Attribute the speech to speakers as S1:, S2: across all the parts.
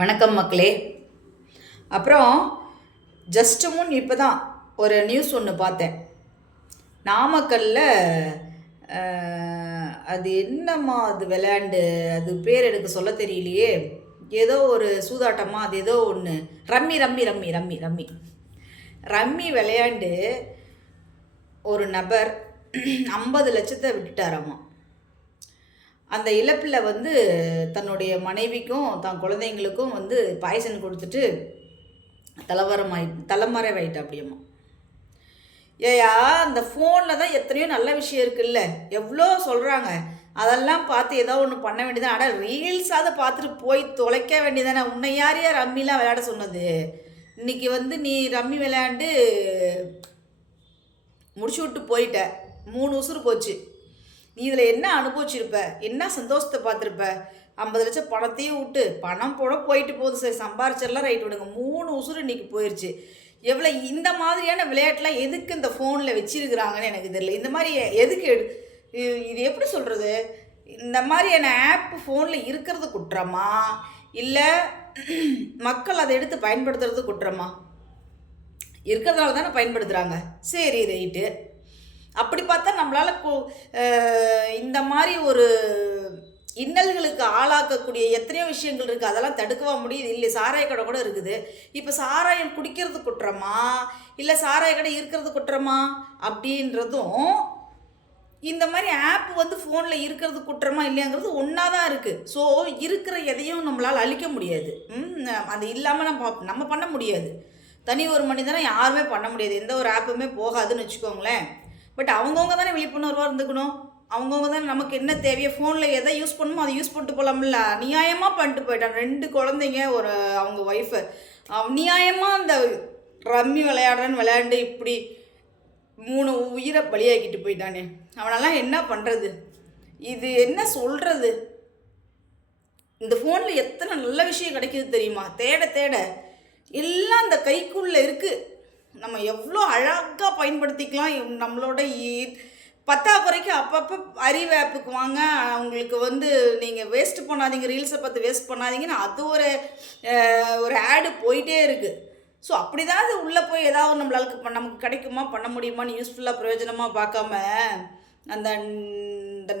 S1: வணக்கம் மக்களே. அப்புறம் ஜஸ்ட் முன் இப்போ தான் ஒரு நியூஸ் ஒன்று பார்த்தேன். நாமக்கல்லில் அது என்னம்மா அது விளையாண்டு அது பேர் எனக்கு சொல்ல தெரியலையே. ஏதோ ஒரு சூதாட்டமா அது ஏதோ ஒன்று rummy rummy rummy rummy rummy. Rummy விளையாண்டு ஒரு நபர் ஐம்பது லட்சத்தை விட்டுட்டாராம்மா அந்த இழப்பில் வந்து தன்னுடைய மனைவிக்கும் தன் குழந்தைங்களுக்கும் வந்து பாய்சன் கொடுத்துட்டு தலைவரமாயி தலைமறைவாயிட்டா அப்படியம்மா ஏயா அந்த ஃபோனில் தான் எத்தனையோ நல்ல விஷயம் இருக்குல்ல? எவ்வளோ சொல்கிறாங்க அதெல்லாம் பார்த்து ஏதோ ஒன்று பண்ண வேண்டியதான் ஆனால் ரீல்ஸாவது பார்த்துட்டு போய் தொலைக்க வேண்டியதானே உன்னை யார் யார் ரம்மிலாம் விளையாட சொன்னது? இன்னைக்கு வந்து நீ ரம்மி விளையாண்டு முடிச்சு விட்டு போயிட்ட. மூணு உசுறு போச்சு. நீ இதில் என்ன அனுபவிச்சிருப்ப? என்ன சந்தோஷத்தை பார்த்துருப்ப? ஐம்பது லட்சம் பணத்தையும் விட்டு பணம் போட போயிட்டு போகுது சரி. சம்பாரிச்சிடலாம் ரைட் விடுங்க. மூணு உசுறு இன்னைக்கு போயிடுச்சு எவ்வளோ இந்த மாதிரியான விளையாட்டுலாம் எதுக்கு இந்த ஃபோனில் வச்சிருக்கிறாங்கன்னு எனக்கு தெரியல. இந்த மாதிரி எதுக்கு எடு இது- இது எப்படி சொல்கிறது இந்த மாதிரியான ஆப் ஃபோனில் இருக்கிறது குற்றமா? இல்லை மக்கள் அதை எடுத்து பயன்படுத்துறது குற்றமா? இருக்கிறதால தானே பயன்படுத்துகிறாங்க சரி ரைட்டு அப்படி பார்த்தா நம்மளால் இந்த மாதிரி ஒரு இன்னல்களுக்கு ஆளாக்கக்கூடிய எத்தனையோ விஷயங்கள் இருக்குது அதெல்லாம் தடுக்கவா முடியுது? இல்லை சாராய கடை கூட இருக்குது. இப்போ சாராயம் குடிக்கிறது குற்றமா? இல்லை சாராய கடை இருக்கிறது குற்றமா? அப்படின்றதும் இந்த மாதிரி ஆப் வந்து ஃபோனில் இருக்கிறது குற்றமா இல்லையாங்கிறது ஒன்றா தான் இருக்குது ஸோ இருக்கிற எதையும் நம்மளால் அழிக்க முடியாது. அது இல்லாமல் நம்ம நம்ம பண்ண முடியாது. தனி ஒரு மனிதனை யாருமே பண்ண முடியாது. எந்த ஒரு ஆப்புமே போகாதுன்னு வச்சுக்கோங்களேன். பட் அவங்கவுங்க தானே விழிப்புணர்வாக இருந்துக்கணும்? அவங்கவுங்க தானே நமக்கு என்ன தேவையோ ஃபோனில் எதை யூஸ் பண்ணணுமோ அதை யூஸ் பண்ணிட்டு போகலாம்ல நியாயமாக பண்ணிட்டு போயிட்டான் ரெண்டு குழந்தைங்க ஒரு அவங்க ஒய்ஃபு நியாயமாக அந்த ரம்மி விளையாடுறேன்னு விளையாண்டு இப்படி மூணு உயிரை பலியாக்கிட்டு போயிட்டானே. அவனெல்லாம் என்ன பண்ணுறது இது என்ன சொல்கிறது இந்த ஃபோனில் எத்தனை நல்ல விஷயம் கிடைக்குது தெரியுமா? தேட தேட. எல்லாம் அந்த கைக்குள்ளே இருக்குது நம்ம எவ்வளோ அழகாக பயன்படுத்திக்கலாம். நம்மளோட இ- பத்தாக்குறைக்கு அப்பப்போ அறிவு ஆப்புக்கு வாங்க. அவங்களுக்கு வந்து நீங்கள் வேஸ்ட் பண்ணாதீங்க. ரீல்ஸை பார்த்து வேஸ்ட் பண்ணாதீங்கன்னு அது ஒரு ஒரு ஆடு போயிட்டே இருக்குது ஸோ அப்படி தான் அது உள்ளே போய் ஏதாவது நம்மளால நமக்கு கிடைக்குமா? பண்ண முடியுமான்னு யூஸ்ஃபுல்லாக பிரயோஜனமாக பார்க்காம அந்த இந்த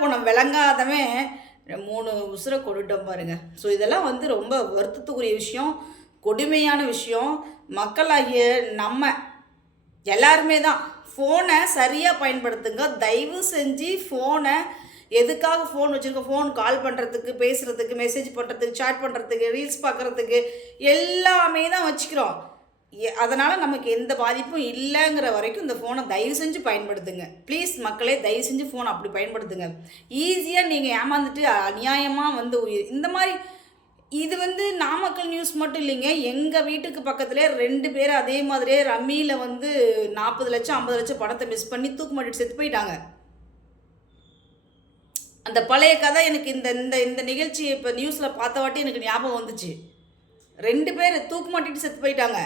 S1: போன விளங்காதவன் மூணு உசுரை கொண்டுட்டோம் பாருங்க. ஸோ இதெல்லாம் வந்து ரொம்ப வருத்தத்துக்குரிய விஷயம். கொடுமையான விஷயம். மக்களாகிய நம்ம எல்லாருமே தான். ஃபோனை சரியாக பயன்படுத்துங்க. தயவு செஞ்சு ஃபோனை எதுக்காக ஃபோன் வச்சுருக்கோம்? ஃபோன் கால் பண்ணுறதுக்கு பேசுகிறதுக்கு மெசேஜ் பண்ணுறதுக்கு சேட் பண்ணுறதுக்கு ரீல்ஸ் பார்க்குறதுக்கு எல்லாமே தான் வச்சுக்கிறோம். அதனால் நமக்கு எந்த பாதிப்பும் இல்லைங்கிற வரைக்கும் இந்த ஃபோனை தயவு செஞ்சு பயன்படுத்துங்க. ப்ளீஸ் மக்களே தயவு செஞ்சு ஃபோனை அப்படி பயன்படுத்துங்க. ஈஸியாக நீங்கள் ஏமாந்துட்டு அநியாயமாக வந்து உயிர் இந்த மாதிரி இது வந்து நாமக்கல் நியூஸ் மட்டும் இல்லைங்க. எங்கள் வீட்டுக்கு பக்கத்துலேயே ரெண்டு பேர் அதே மாதிரியே ரம்மியில் வந்து நாற்பது லட்சம் ஐம்பது லட்சம் பணத்தை மிஸ் பண்ணி தூக்கு மாட்டிட்டு செத்து போயிட்டாங்க. அந்த பழைய கதை எனக்கு இந்த இந்த இந்த நிகழ்ச்சி இப்போ நியூஸில் பார்த்த வாட்டி எனக்கு ஞாபகம் வந்துச்சு. ரெண்டு பேர் தூக்கு மாட்டிட்டு செத்து போயிட்டாங்க.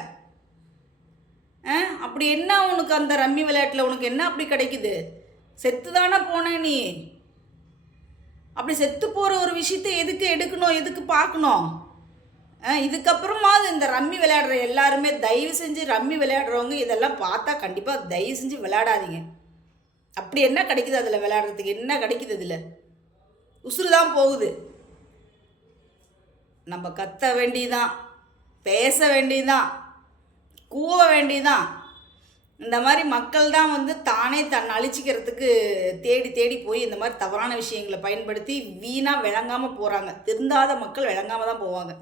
S1: ஆ அப்படி என்ன உனக்கு அந்த ரம்மி விளையாட்டில் உனக்கு என்ன அப்படி கிடைக்குது? செத்து தானே போன நீ? அப்படி செத்து போகிற ஒரு விஷயத்தை எதுக்கு எடுக்கணும் எதுக்கு பார்க்கணும்? ஆ, இதுக்கப்புறமாவது இந்த ரம்மி விளையாடுற எல்லாருமே தயவு செஞ்சு ரம்மி விளையாடுறவங்க இதெல்லாம் பார்த்தா கண்டிப்பாக தயவு செஞ்சு விளையாடாதீங்க. அப்படி என்ன கிடைக்குது அதில் விளையாடுறதுக்கு? என்ன கிடைக்குது இதில்? உசுறு தான் போகுது. நம்ம கத்த வேண்டியதான் பேச வேண்டியதான் கூவ வேண்டியதான் இந்த மாதிரி மக்கள் தான் வந்து தானே தன்னை அழிச்சிக்கிறதுக்கு தேடி தேடி போய் இந்த மாதிரி தவறான விஷயங்களை பயன்படுத்தி வீணாக விளங்காமல் போகிறாங்க திருந்தாத மக்கள் விளங்காமல் தான் போவாங்க.